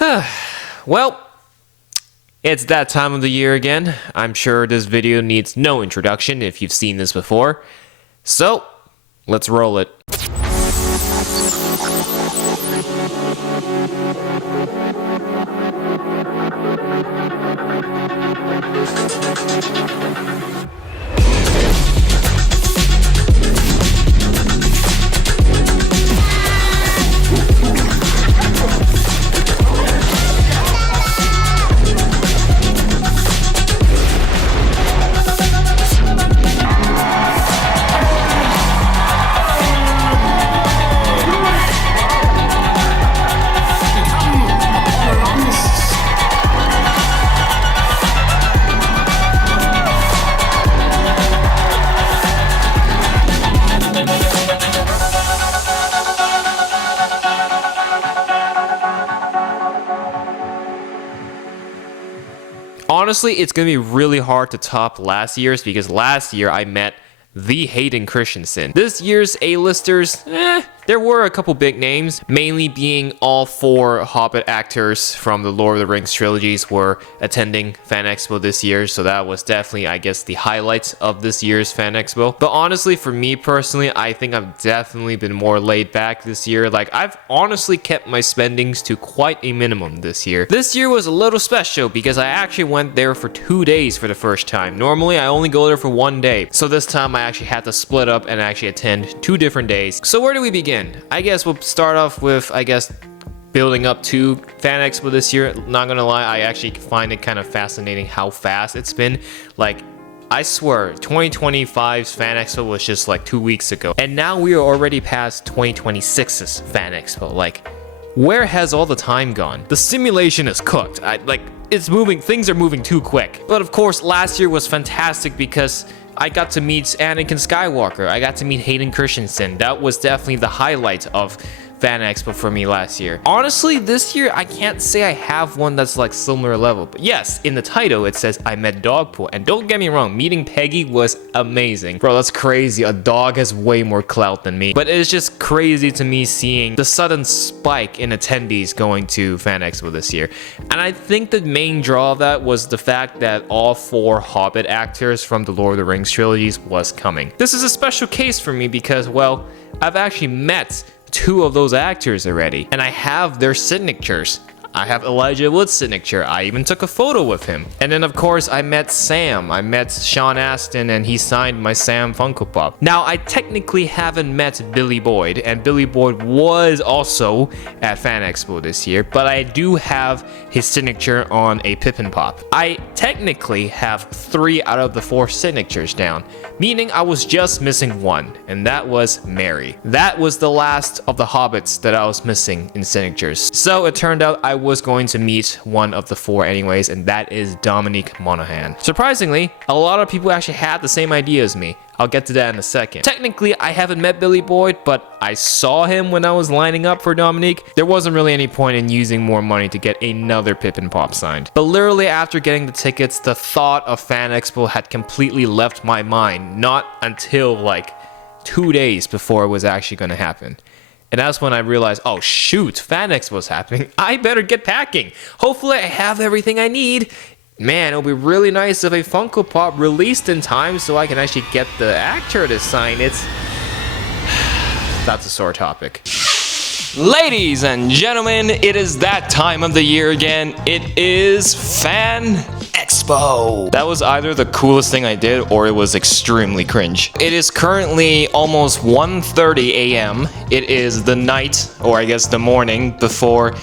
Well, it's that time of the year again. I'm sure this video needs no introduction if you've seen this before. So, let's roll it. Honestly, it's going to be really hard to top last year's because last year I met the Hayden Christensen. This year's A-listers, there were a couple big names, mainly being all four Hobbit actors from the Lord of the Rings trilogies were attending Fan Expo this year, so that was definitely, I guess, the highlight of this year's Fan Expo. But honestly, for me personally, I think I've definitely been more laid back this year. Like, I've honestly kept my spendings to quite a minimum this year. This year was a little special because I actually went there for 2 days for the first time. Normally, I only go there for 1 day, so this time I actually had to split up and actually attend 2 different days. So where do we begin? I guess we'll start off with, building up to Fan Expo this year. Not gonna lie, I actually find it kind of fascinating how fast it's been. Like, I swear, 2025's Fan Expo was just like 2 weeks ago. And now we are already past 2026's Fan Expo. Like, where has all the time gone? The simulation is cooked. It's moving, things are moving too quick. But of course, last year was fantastic because I got to meet Anakin Skywalker. I got to meet Hayden Christensen. That was definitely the highlight of Fan Expo for me last year. Honestly, this year, I can't say I have one that's like similar level. But yes, in the title, it says I met Dogpool. And don't get me wrong, meeting Peggy was amazing. Bro, that's crazy. A dog has way more clout than me. But it's just crazy to me seeing the sudden spike in attendees going to Fan Expo this year. And I think the main draw of that was the fact that all 4 Hobbit actors from the Lord of the Rings trilogies was coming. This is a special case for me because, well, I've actually met 2 of those actors already, and I have their signatures. I have Elijah Wood's signature. I even took a photo with him. And then of course I met Sam. I met Sean Astin and he signed my Sam Funko Pop. Now I technically haven't met Billy Boyd, and Billy Boyd was also at Fan Expo this year, but I do have his signature on a Pippin Pop. I technically have 3 out of the 4 signatures down, meaning I was just missing 1, and that was Mary. That was the last of the Hobbits that I was missing in signatures. So it turned out I was going to meet one of the 4 anyways, and that is Dominique Monaghan. Surprisingly, a lot of people actually had the same idea as me. I'll get to that in a second. Technically, I haven't met Billy Boyd, but I saw him when I was lining up for Dominique. There wasn't really any point in using more money to get another Pippin Pop signed. But literally after getting the tickets, the thought of Fan Expo had completely left my mind, not until like 2 days before it was actually going to happen. And that's when I realized, oh shoot, Fan Expo's happening. I better get packing. Hopefully I have everything I need. Man, it'll be really nice if a Funko Pop released in time so I can actually get the actor to sign it. That's a sore topic. Ladies and gentlemen, it is that time of the year again. It is Fan Expo. That was either the coolest thing I did or it was extremely cringe. It is currently almost 1:30 a.m. It is the night, or I guess the morning before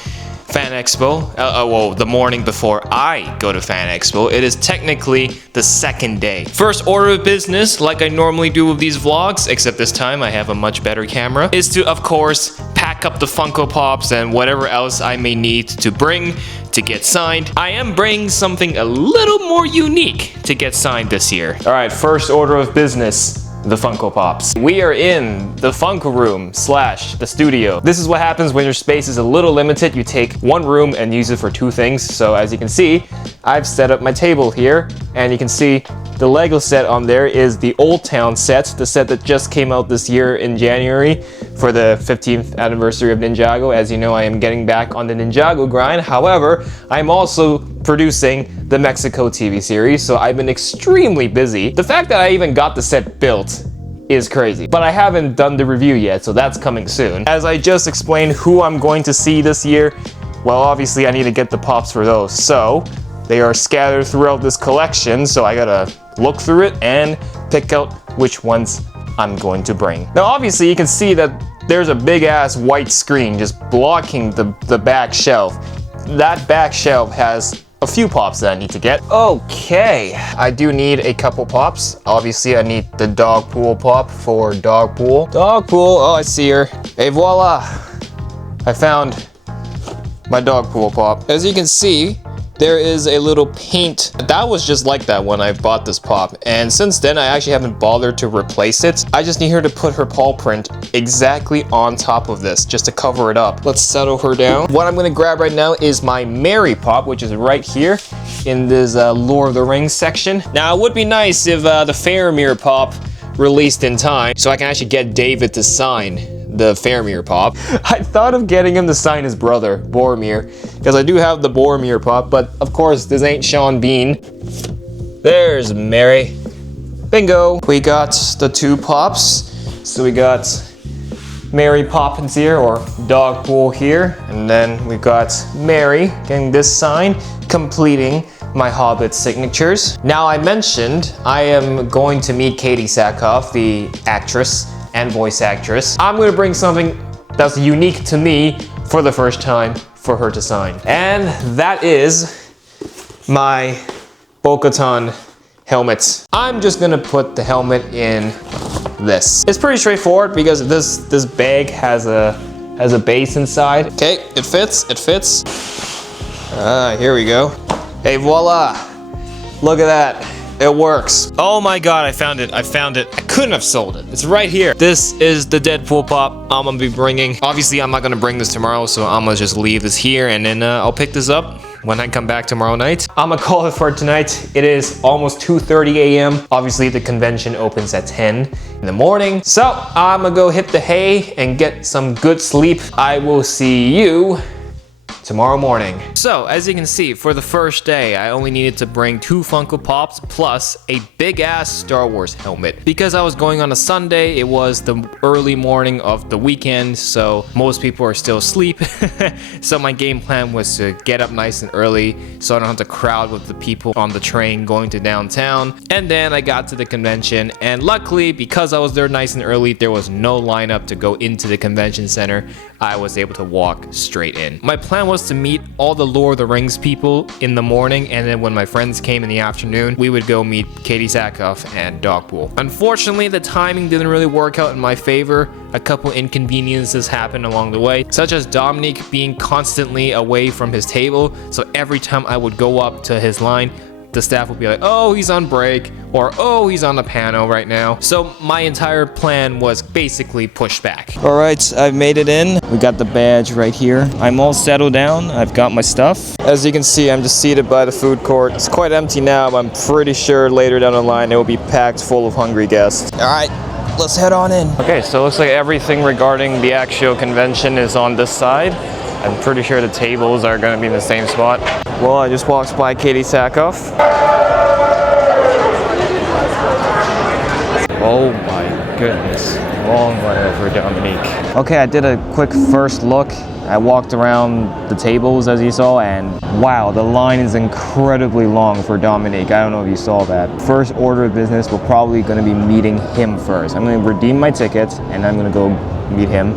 Fan Expo. Well, the morning before I go to Fan Expo. It is technically the 2nd day. First order of business, like I normally do with these vlogs, except this time I have a much better camera, is to, of course, pack up the Funko Pops and whatever else I may need to bring to get signed. I am bringing something a little more unique to get signed this year. All right, first order of business. The Funko Pops. We are in the Funko room / the studio. This is what happens when your space is a little limited. You take 1 room and use it for 2 things. So as you can see, I've set up my table here, and you can see The Lego set on there is the Old Town set, the set that just came out this year in January for the 15th anniversary of Ninjago. As you know, I am getting back on the Ninjago grind. However, I'm also producing the Mexico TV series, so I've been extremely busy. The fact that I even got the set built is crazy, but I haven't done the review yet, so that's coming soon. As I just explained who I'm going to see this year, well, obviously I need to get the pops for those, so they are scattered throughout this collection, so I gotta look through it and pick out which ones I'm going to bring. Now obviously you can see that there's a big ass white screen just blocking the back shelf. That back shelf has a few pops that I need to get. Okay, I do need a couple pops. Obviously I need the Dogpool pop for Dogpool. Dogpool, oh I see her. Et voila, I found my Dogpool pop. As you can see, there is a little paint. That was just like that when I bought this pop. And since then, I actually haven't bothered to replace it. I just need her to put her paw print exactly on top of this, just to cover it up. Let's settle her down. What I'm gonna grab right now is my Mary pop, which is right here in this Lord of the Rings section. Now, it would be nice if the Faramir pop released in time, so I can actually get David to sign the Faramir pop. I thought of getting him to sign his brother, Boromir, because I do have the Boromir pop, but of course this ain't Sean Bean. There's Mary. Bingo. We got the two pops. So we got Mary Poppins here, or Dogpool here, and then we got Mary getting this sign, completing my Hobbit signatures. Now I mentioned I am going to meet Katie Sackhoff, the actress and voice actress. I'm gonna bring something that's unique to me for the first time for her to sign. And that is my Bo-Katan helmet. I'm just gonna put the helmet in this. It's pretty straightforward because this bag has a base inside. Okay, it fits. Here we go. Hey, voila. Look at that. It works. Oh my god, I found it. I couldn't have sold it. It's right here. This is the Deadpool pop I'm gonna be bringing. Obviously, I'm not gonna bring this tomorrow, so I'm gonna just leave this here, and then I'll pick this up when I come back tomorrow night. I'm gonna call it for tonight. It is almost 2:30 a.m. Obviously, the convention opens at 10 in the morning. So, I'm gonna go hit the hay and get some good sleep. I will see you tomorrow morning. So, as you can see, for the first day, I only needed to bring 2 Funko Pops plus a big-ass Star Wars helmet. Because I was going on a Sunday, it was the early morning of the weekend, so most people are still asleep. So my game plan was to get up nice and early, so I don't have to crowd with the people on the train going to downtown. And then I got to the convention, and luckily, because I was there nice and early, there was no lineup to go into the convention center. I was able to walk straight in. My plan was to meet all the Lord of the Rings people in the morning, and then when my friends came in the afternoon, we would go meet Katie Sackhoff and Dogpool. Unfortunately, the timing didn't really work out in my favor. A couple inconveniences happened along the way, such as Dominique being constantly away from his table, so every time I would go up to his line, the staff would be like, oh, he's on break, or oh, he's on the panel right now. So my entire plan was basically pushed back. All right, I've made it in. We got the badge right here. I'm all settled down. I've got my stuff. As you can see, I'm just seated by the food court. It's quite empty now, but I'm pretty sure later down the line it will be packed full of hungry guests. All right, let's head on in. Okay, so it looks like everything regarding the actual convention is on this side. I'm pretty sure the tables are going to be in the same spot. Well, I just walked by Katie Sackhoff. Oh my goodness, long line for Dominique. Okay, I did a quick first look. I walked around the tables as you saw, and wow, the line is incredibly long for Dominique. I don't know if you saw that. First order of business, we're probably going to be meeting him first. I'm going to redeem my ticket, and I'm going to go meet him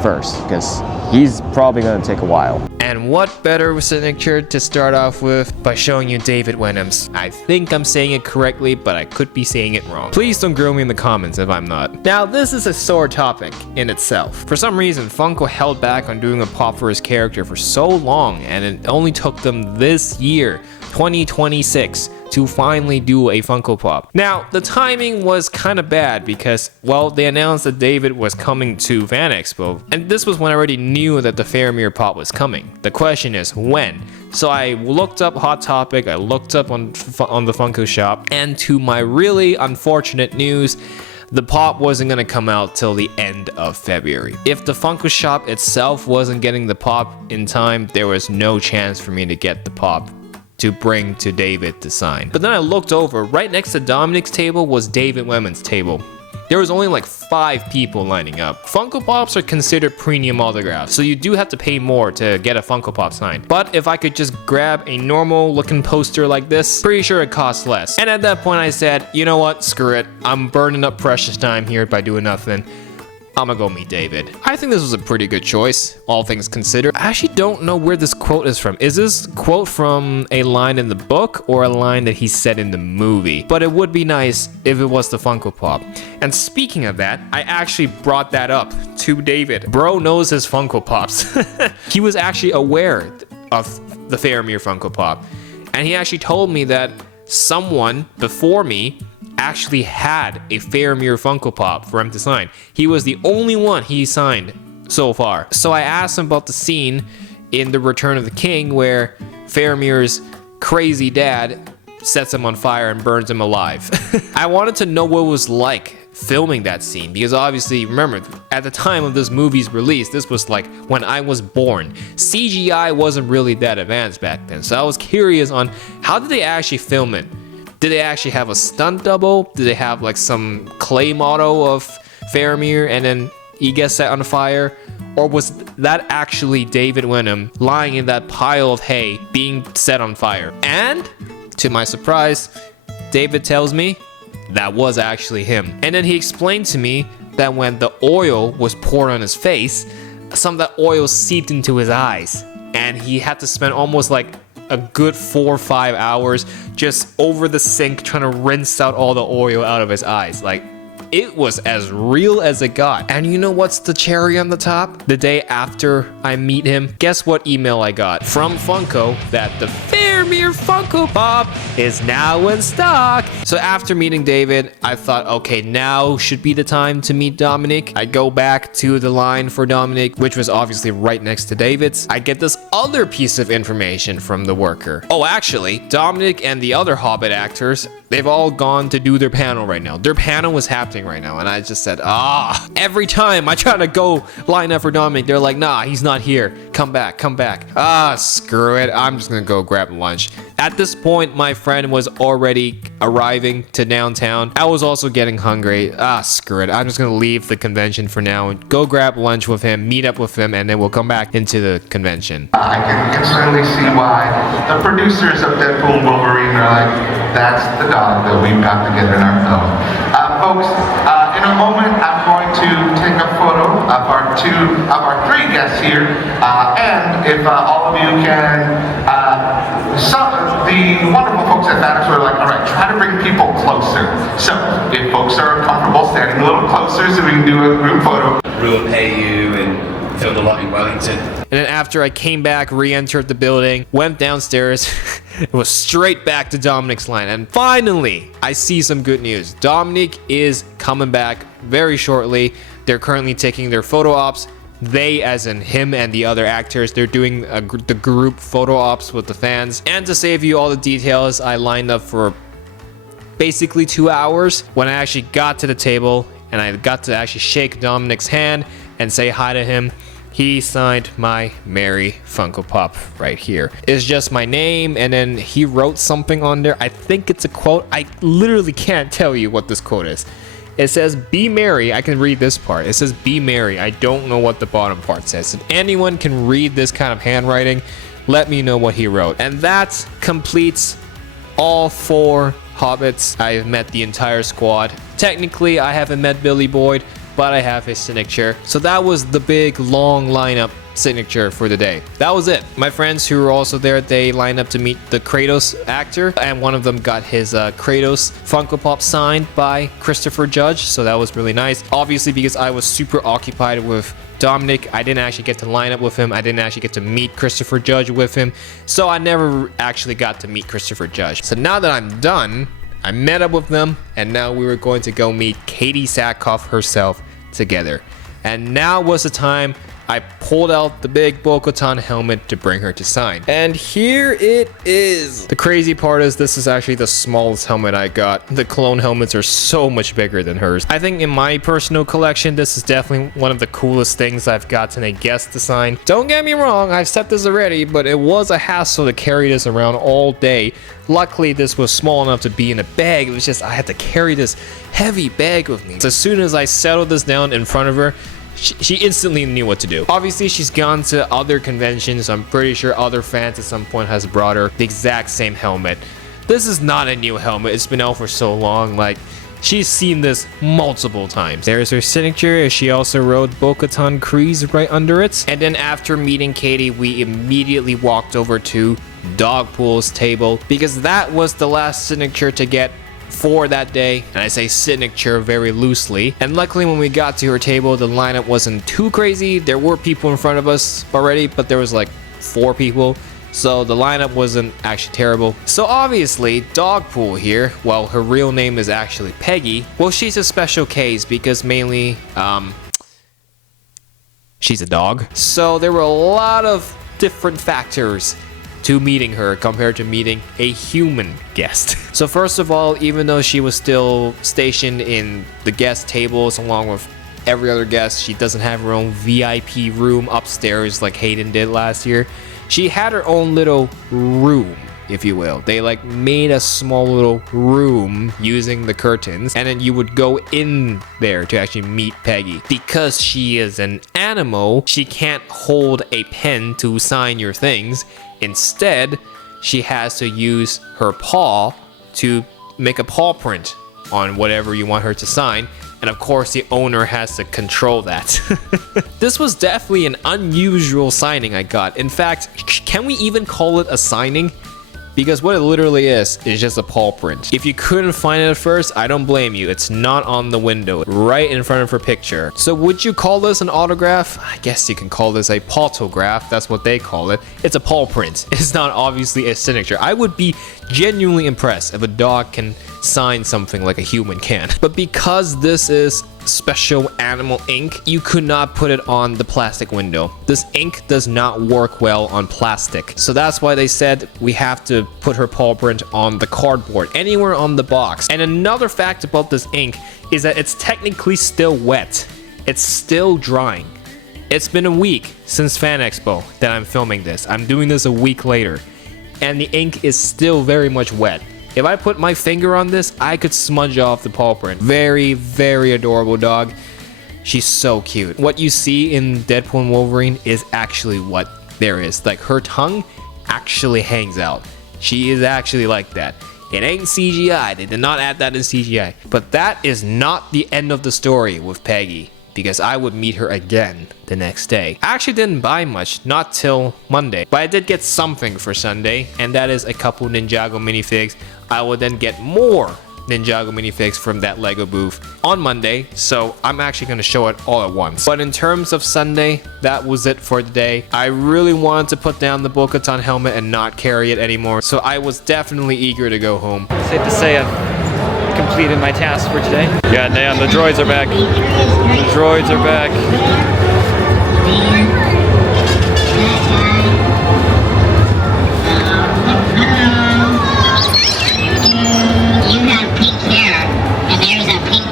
first, because he's probably going to take a while. And what better signature to start off with by showing you David Wenham's. I think I'm saying it correctly, but I could be saying it wrong. Please don't grill me in the comments if I'm not. Now, this is a sore topic in itself. For some reason, Funko held back on doing a pop for his character for so long, and it only took them this year, 2026, to finally do a Funko Pop. Now, the timing was kind of bad because, well, they announced that David was coming to Fan Expo, and this was when I already knew that the Faramir Pop was coming. The question is, when? So I looked up Hot Topic, I looked up on the Funko Shop, and to my really unfortunate news, the pop wasn't gonna come out till the end of February. If the Funko Shop itself wasn't getting the pop in time, there was no chance for me to get the pop to bring to David to sign. But then I looked over, right next to Dominic's table was David Wemmon's table. There was only like 5 people lining up. Funko Pops are considered premium autographs, so you do have to pay more to get a Funko Pop signed. But if I could just grab a normal looking poster like this, pretty sure it costs less. And at that point I said, you know what, screw it. I'm burning up precious time here by doing nothing. I'm gonna go meet David. I think this was a pretty good choice, all things considered. I actually don't know where this quote is from. Is this quote from a line in the book or a line that he said in the movie? But it would be nice if it was the Funko Pop. And speaking of that, I actually brought that up to David. Bro knows his Funko Pops. He was actually aware of the Faramir Funko Pop. And he actually told me that someone before me actually had a Faramir Funko Pop for him to sign. He was the only one he signed so far. So I asked him about the scene in The Return of the King where Faramir's crazy dad sets him on fire and burns him alive. I wanted to know what it was like filming that scene because obviously, remember, at the time of this movie's release, this was like when I was born. CGI wasn't really that advanced back then, so I was curious on how did they actually film it? Did they actually have a stunt double? Did they have like some clay model of Faramir and then he gets set on fire? Or was that actually David Wenham lying in that pile of hay being set on fire? And to my surprise, David tells me that was actually him. And then he explained to me that when the oil was poured on his face, some of that oil seeped into his eyes. And he had to spend almost like a good 4 or 5 hours just over the sink trying to rinse out all the oil out of his eyes. Like, it was as real as it got. And you know what's the cherry on the top? The day after I meet him, guess what email I got from Funko that the Faramir Funko Pop is now in stock. So after meeting David, I thought, okay, now should be the time to meet Dominic. I go back to the line for Dominic, which was obviously right next to David's. I get this other piece of information from the worker. Oh, actually, Dominic and the other Hobbit actors, they've all gone to do their panel right now. Their panel was happening right now, and I just said, every time I try to go line up for Dominic, they're like, nah, he's not here. Come back. Screw it. I'm just gonna go grab lunch. At this point, my friend was already arriving to downtown. I was also getting hungry. Screw it. I'm just gonna leave the convention for now and go grab lunch with him, meet up with him, and then we'll come back into the convention. I can certainly see why the producers of Deadpool and Wolverine are like, that's the dog that we've got to get in our film. Folks, in a moment, I'm going to take a photo of our 3 guests here, and if all of you can, the wonderful folks at Fan Expo are like, all right, try to bring people closer. So, if folks are comfortable standing a little closer so we can do a group photo. We'll pay you and filmed a lot in Wellington. And then after I came back, re-entered the building, went downstairs, it was straight back to Dominic's line. And finally, I see some good news. Dominic is coming back very shortly. They're currently taking their photo ops. They, as in him and the other actors, they're doing the group photo ops with the fans. And to save you all the details, I lined up for basically 2 hours. When I actually got to the table and I got to actually shake Dominic's hand and say hi to him, he signed my Mary Funko Pop right here. It's just my name, and then he wrote something on there. I think it's a quote. I literally can't tell you what this quote is. It says, be merry. I can read this part. It says, be merry. I don't know what the bottom part says. If anyone can read this kind of handwriting, let me know what he wrote. And that completes all 4 Hobbits. I've met the entire squad. Technically, I haven't met Billy Boyd, but I have his signature. So that was the big, long lineup signature for the day. That was it. My friends who were also there, they lined up to meet the Kratos actor, and one of them got his Kratos Funko Pop signed by Christopher Judge, so that was really nice. Obviously, because I was super occupied with Dominic, I didn't actually get to line up with him. I didn't actually get to meet Christopher Judge with him. So I never actually got to meet Christopher Judge. So now that I'm done, I met up with them, and now we were going to go meet Katie Sackhoff herself together. And now was the time I pulled out the big Bo-Katan helmet to bring her to sign. And here it is. The crazy part is this is actually the smallest helmet I got. The clone helmets are so much bigger than hers. I think in my personal collection, this is definitely one of the coolest things I've gotten a guest to sign. Don't get me wrong, I've said this already, but it was a hassle to carry this around all day. Luckily, this was small enough to be in a bag. It was just I had to carry this heavy bag with me. So as soon as I settled this down in front of her, she instantly knew what to do. Obviously, she's gone to other conventions. I'm pretty sure other fans at some point has brought her the exact same helmet. This is not a new helmet. It's been out for so long. Like, she's seen this multiple times. There's her signature. She also wrote Bo-Katan Kryze right under it. And then after meeting Katie, we immediately walked over to Dogpool's table because that was the last signature to get for that day, and I say signature very loosely. And luckily when we got to her table, the lineup wasn't too crazy. There were people in front of us already, but there was like 4 people, so the lineup wasn't actually terrible. So obviously Dogpool here, well, her real name is actually Peggy. Well, she's a special case because mainly she's a dog, so there were a lot of different factors to meeting her compared to meeting a human guest. So first of all, even though she was still stationed in the guest tables along with every other guest, she doesn't have her own VIP room upstairs like Hayden did last year. She had her own little room, if you will. They like made a small little room using the curtains, and then you would go in there to actually meet Peggy. Because she is an animal, she can't hold a pen to sign your things. Instead, she has to use her paw to make a paw print on whatever you want her to sign. And of course, the owner has to control that. This was definitely an unusual signing I got. In fact, can we even call it a signing? Because what it literally is just a paw print. If you couldn't find it at first, I don't blame you. It's not on the window, right in front of her picture. So would you call this an autograph? I guess you can call this a pawtograph. That's what they call it. It's a paw print. It's not obviously a signature. I would be genuinely impressed if a dog can sign something like a human can. But because this is special animal ink, you could not put it on the plastic window. This ink does not work well on plastic. So that's why they said we have to put her paw print on the cardboard, anywhere on the box. And another fact about this ink is that it's technically still wet. It's still drying. It's been a week since Fan Expo that I'm filming this. I'm doing this a week later, and the ink is still very much wet. If I put my finger on this, I could smudge off the paw print. Very, very adorable dog. She's so cute. What you see in Deadpool and Wolverine is actually what there is. Like, her tongue actually hangs out. She is actually like that. It ain't CGI. They did not add that in CGI. But that is not the end of the story with Peggy, because I would meet her again the next day. I actually didn't buy much, not till Monday, but I did get something for Sunday, and that is a couple Ninjago minifigs. I will then get more Ninjago minifigs from that Lego booth on Monday, so I'm actually going to show it all at once. But in terms of Sunday, that was it for the day. I really wanted to put down the Bo-Katan helmet and not carry it anymore, so I was definitely eager to go home. Safe to say I've completed my task for today. God damn, the droids are back. The droids are back.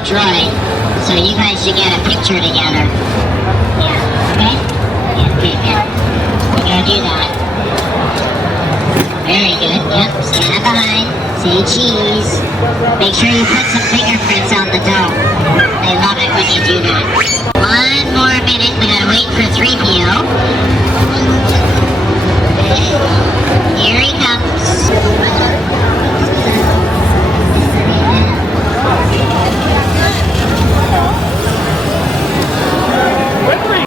Droid, so you guys should get a picture together. Yeah, okay? Yeah, okay, good. We're gonna do that. Very good, yep, stand behind, say cheese. Make sure you put some fingerprints on the dough. They love it when you do that. One more minute, we gotta wait for 3PO. Here he comes.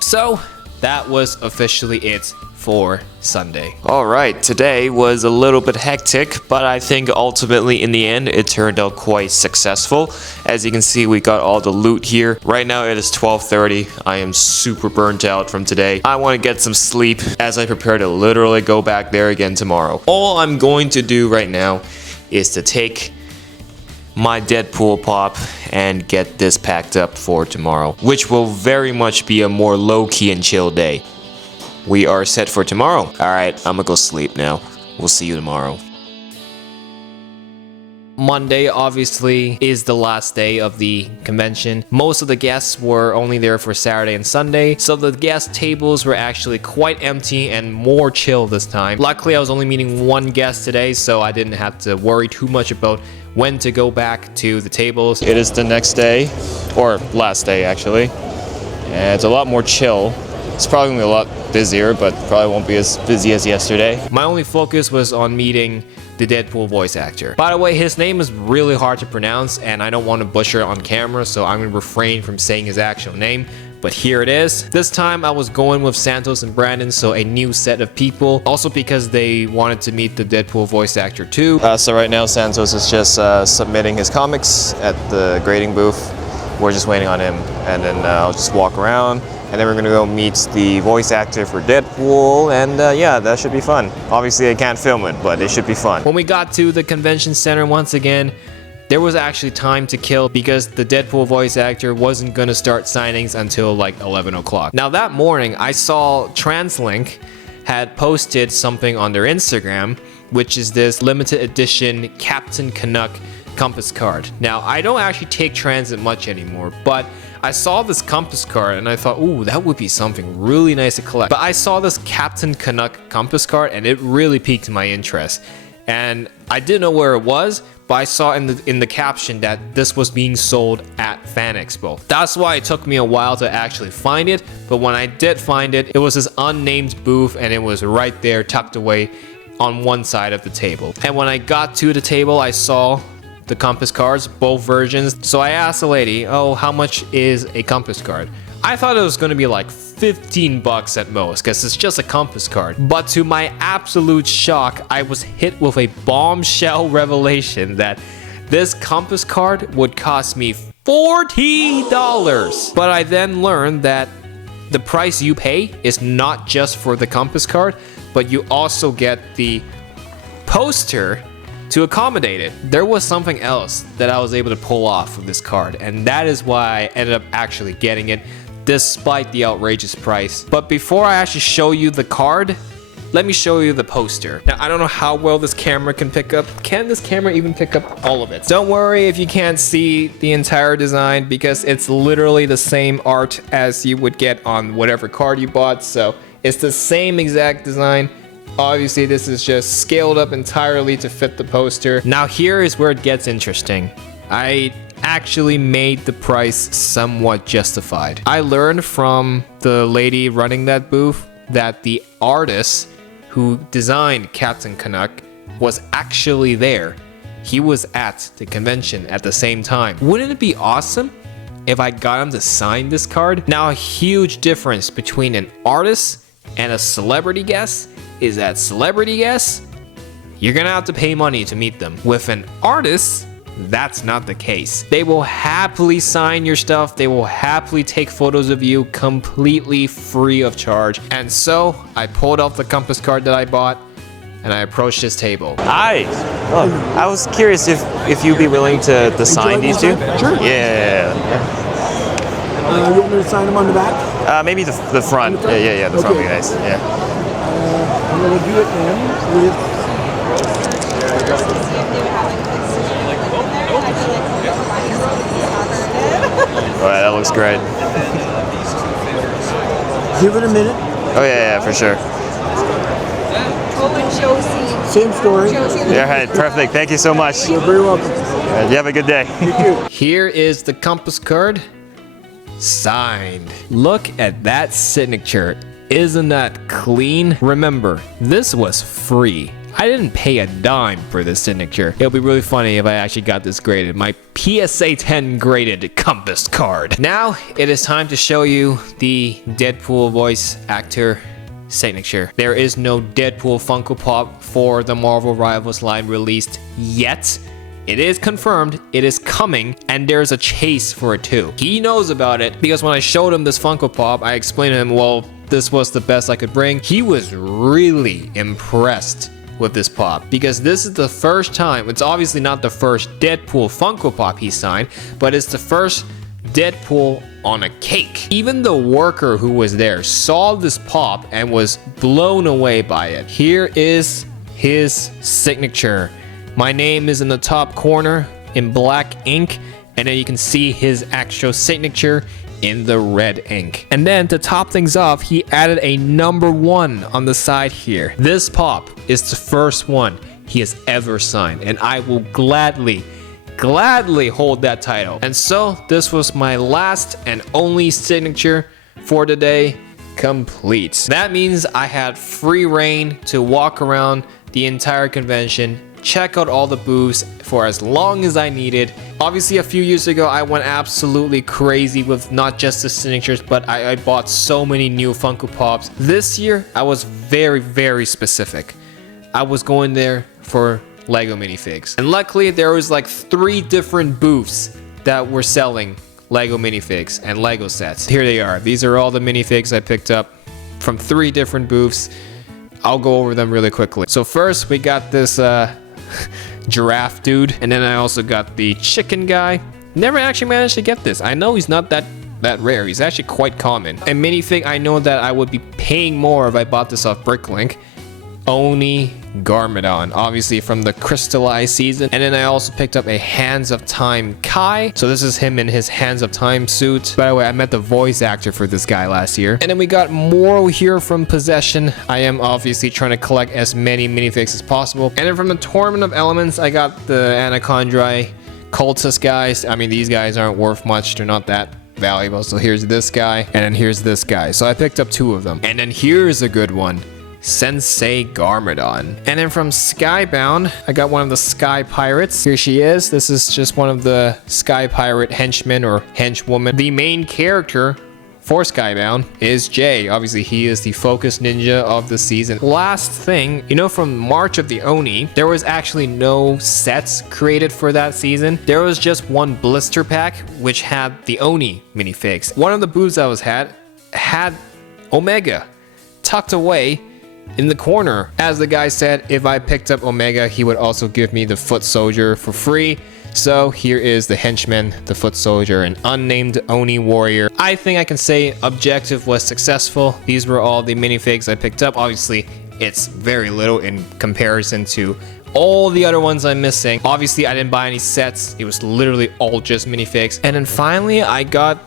So that was officially it for Sunday. Alright, today was a little bit hectic, but I think ultimately in the end it turned out quite successful. As you can see, we got all the loot here. Right now it is 12:30. I am super burnt out from today. I want to get some sleep as I prepare to literally go back there again tomorrow. All I'm going to do right now is to take my Deadpool pop and get this packed up for tomorrow, which will very much be a more low-key and chill day. We are set for tomorrow. Alright, I'm gonna go sleep now. We'll see you tomorrow. Monday obviously is the last day of the convention. Most of the guests were only there for Saturday and Sunday, so the guest tables were actually quite empty and more chill this time. Luckily, I was only meeting one guest today, so I didn't have to worry too much about when to go back to the tables. It is the next day, or last day actually, and it's a lot more chill. It's probably gonna be a lot busier, but probably won't be as busy as yesterday. My only focus was on meeting the Deadpool voice actor. By the way, his name is really hard to pronounce and I don't want to butcher it on camera, so I'm going to refrain from saying his actual name. But here it is. This time I was going with Santos and Brandon, so a new set of people. Also because they wanted to meet the Deadpool voice actor too. So right now Santos is just submitting his comics at the grading booth. We're just waiting on him, and then I'll just walk around. And then we're gonna go meet the voice actor for Deadpool, and yeah, that should be fun. Obviously I can't film it, but it should be fun. When we got to the convention center once again, there was actually time to kill because the Deadpool voice actor wasn't gonna start signings until like 11 o'clock. Now that morning, I saw TransLink had posted something on their Instagram, which is this limited edition Captain Canuck compass card. Now, I don't actually take transit much anymore, but I saw this compass card and I thought, ooh, that would be something really nice to collect. But I saw this Captain Canuck compass card and it really piqued my interest. And I didn't know where it was, but I saw in the caption that this was being sold at Fan Expo. That's why it took me a while to actually find it, but when I did find it, it was this unnamed booth and it was right there tucked away on one side of the table. And when I got to the table, I saw the compass cards, both versions. So I asked the lady, oh, how much is a compass card? I thought it was gonna be like 15 bucks at most, because it's just a compass card. But to my absolute shock, I was hit with a bombshell revelation that this compass card would cost me $40. But I then learned that the price you pay is not just for the compass card, but you also get the poster to accommodate it. There was something else that I was able to pull off with this card, and that is why I ended up actually getting it despite the outrageous price. But before I actually show you the card, let me show you the poster. Now, I don't know how well this camera can pick up. Can this camera even pick up all of it? Don't worry if you can't see the entire design, because it's literally the same art as you would get on whatever card you bought. So it's the same exact design. Obviously, this is just scaled up entirely to fit the poster. Now, here is where it gets interesting. I actually made the price somewhat justified. I learned from the lady running that booth that the artist who designed Captain Canuck was actually there. He was at the convention at the same time. Wouldn't it be awesome if I got him to sign this card? Now, a huge difference between an artist and a celebrity guest is that celebrity guests, you're gonna have to pay money to meet them. With an artist, that's not the case. They will happily sign your stuff. They will happily take photos of you completely free of charge. And so I pulled off the compass card that I bought and I approached this table. Hi. Oh, I was curious if you'd be willing to sign these two. Sure. Yeah. You want me to sign them on the back? Maybe the front. Yeah, the front would be nice. Yeah. I'm going to do it then with... Alright, that looks great. Give it a minute. Oh yeah, for sure. Same story. Yeah, right, perfect. Thank you so much. You're very welcome. You have a good day. You too. Here is the compass card. Signed. Look at that signature. Isn't that clean? Remember, this was free. I didn't pay a dime for this signature. It'll be really funny if I actually got this graded. My PSA 10 graded compass card. Now, it is time to show you the Deadpool voice actor signature. There is no Deadpool Funko Pop for the Marvel Rivals line released yet. It is confirmed, it is coming, and there's a chase for it too. He knows about it because when I showed him this Funko Pop, I explained to him, well, this was the best I could bring. He was really impressed with this pop because this is the first time, it's obviously not the first Deadpool Funko Pop he signed, but it's the first Deadpool on a cake. Even the worker who was there saw this pop and was blown away by it. Here is his signature. My name is in the top corner in black ink, and then you can see his actual signature in the red ink. And then to top things off, he added a number 1 on the side here. This pop is the first one he has ever signed, and I will gladly hold that title. And so this was my last and only signature for today, complete. That means I had free reign to walk around the entire convention, check out all the booths for as long as I needed. Obviously, a few years ago, I went absolutely crazy with not just the signatures, but I bought so many new Funko Pops. This year, I was very specific. I was going there for Lego minifigs. And luckily, there was like 3 different booths that were selling Lego minifigs and Lego sets. Here they are. These are all the minifigs I picked up from 3 different booths. I'll go over them really quickly. So first, we got this giraffe dude, and then I also got the chicken guy. Never actually managed to get this. I know he's not that rare. He's actually quite common. A minifig I know that I would be paying more if I bought this off Bricklink. Oni Garmadon, obviously from the crystallized season. And then I also picked up a Hands of Time Kai. So this is him in his Hands of Time suit. By the way, I met the voice actor for this guy last year. And then we got more here from Possession. I am obviously trying to collect as many minifigs as possible. And then from the Tournament of Elements, I got the Anacondrae Cultist guys. I mean, these guys aren't worth much. They're not that valuable. So here's this guy, and then here's this guy. So I picked up 2 of them. And then here's a good one. Sensei Garmadon. And then from Skybound, I got one of the Sky Pirates. Here she is. This is just one of the Sky Pirate henchmen or henchwoman. The main character for Skybound is Jay. Obviously, he is the focus ninja of the season. Last thing, you know, from March of the Oni, there was actually no sets created for that season. There was just one blister pack, which had the Oni minifigs. One of the booths I was had Omega tucked away in the corner. As the guy said, if I picked up Omega, he would also give me the Foot Soldier for free. So here is the henchman, the Foot Soldier, an unnamed Oni warrior. I think I can say objective was successful. These were all the minifigs I picked up. Obviously, it's very little in comparison to all the other ones I'm missing. Obviously, I didn't buy any sets. It was literally all just minifigs. And then finally, I got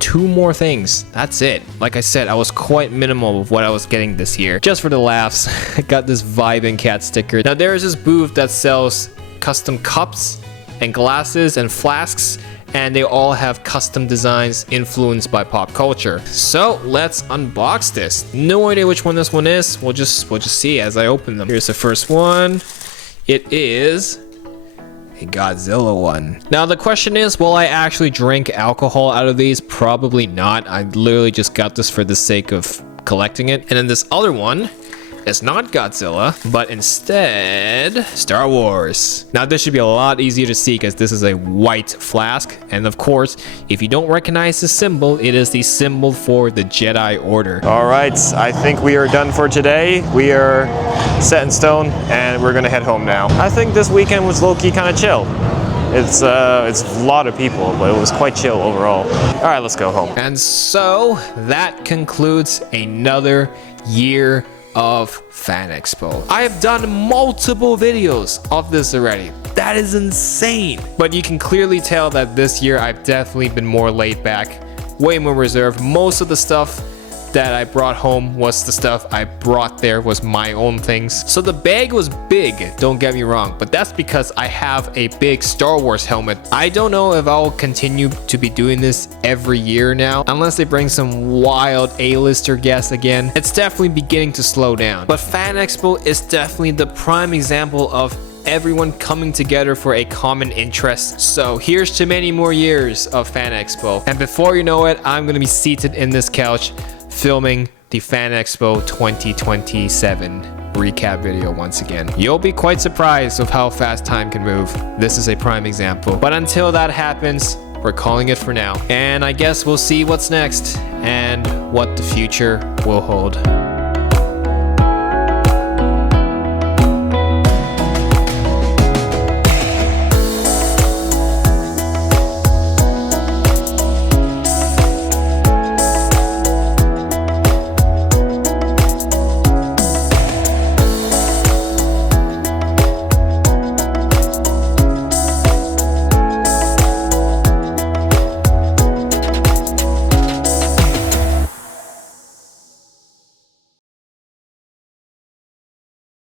2 more things. That's it. Like I said, I was quite minimal with what I was getting this year. Just for the laughs, I got this Vibin' Cat sticker. Now there is this booth that sells custom cups and glasses and flasks, and they all have custom designs influenced by pop culture. So let's unbox this. No idea which one this one is. We'll just see as I open them. Here's the first one. It is a Godzilla one. Now the question is, will I actually drink alcohol out of these? Probably not. I literally just got this for the sake of collecting it. And then this other one is not Godzilla, but instead Star Wars. Now this should be a lot easier to see because this is a white flask. And of course, if you don't recognize the symbol, it is the symbol for the Jedi Order. All right, I think we are done for today. We are set in stone and we're gonna head home now. I think this weekend was low-key kind of chill. It's a lot of people, but it was quite chill overall. All right, let's go home. And so that concludes another year of Fan Expo. I have done multiple videos of this already. That is insane. But you can clearly tell that this year I've definitely been more laid back, way more reserved. Most of the stuff that I brought home was the stuff I brought there, was my own things. So the bag was big, don't get me wrong, but that's because I have a big Star Wars helmet. I don't know if I'll continue to be doing this every year now, unless they bring some wild A-lister guests again. It's definitely beginning to slow down. But Fan Expo is definitely the prime example of everyone coming together for a common interest. So here's to many more years of Fan Expo. And before you know it, I'm gonna be seated in this couch filming the Fan Expo 2027 recap video once again. You'll be quite surprised of how fast time can move. This is a prime example. But until that happens, we're calling it for now. And I guess we'll see what's next and what the future will hold.